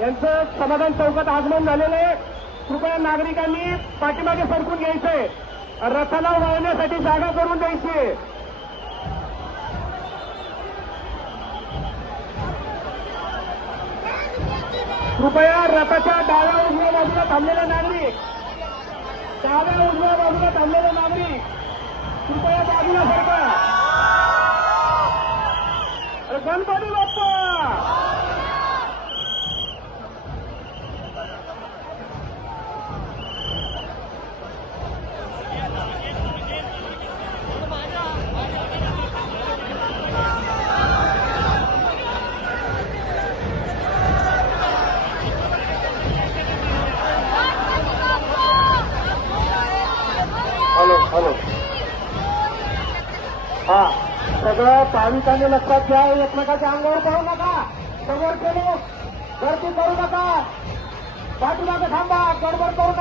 यांचं समाधान चौकात आगमन झालेलं आहे. कृपया नागरिकांनी पाठीमागे सरकून घ्यायचंय. रथाला वळण्यासाठी जागा करून द्यायची. कृपया रथाच्या डाव्या उजव्या बाजूला थांबलेले नागरिक, डाव्या उजव्या बाजूला थांबलेले नागरिक कृपया बाजूला सरका. गणपती बाप्पा. Hello hello. हा, सगळं भाविकांनी लक्षात घ्या. एकमेकाच्या अंगावर पडू नका. समोर केलो गर्दी करू नका. पाठीमागे थांबा. गडबड करू नका.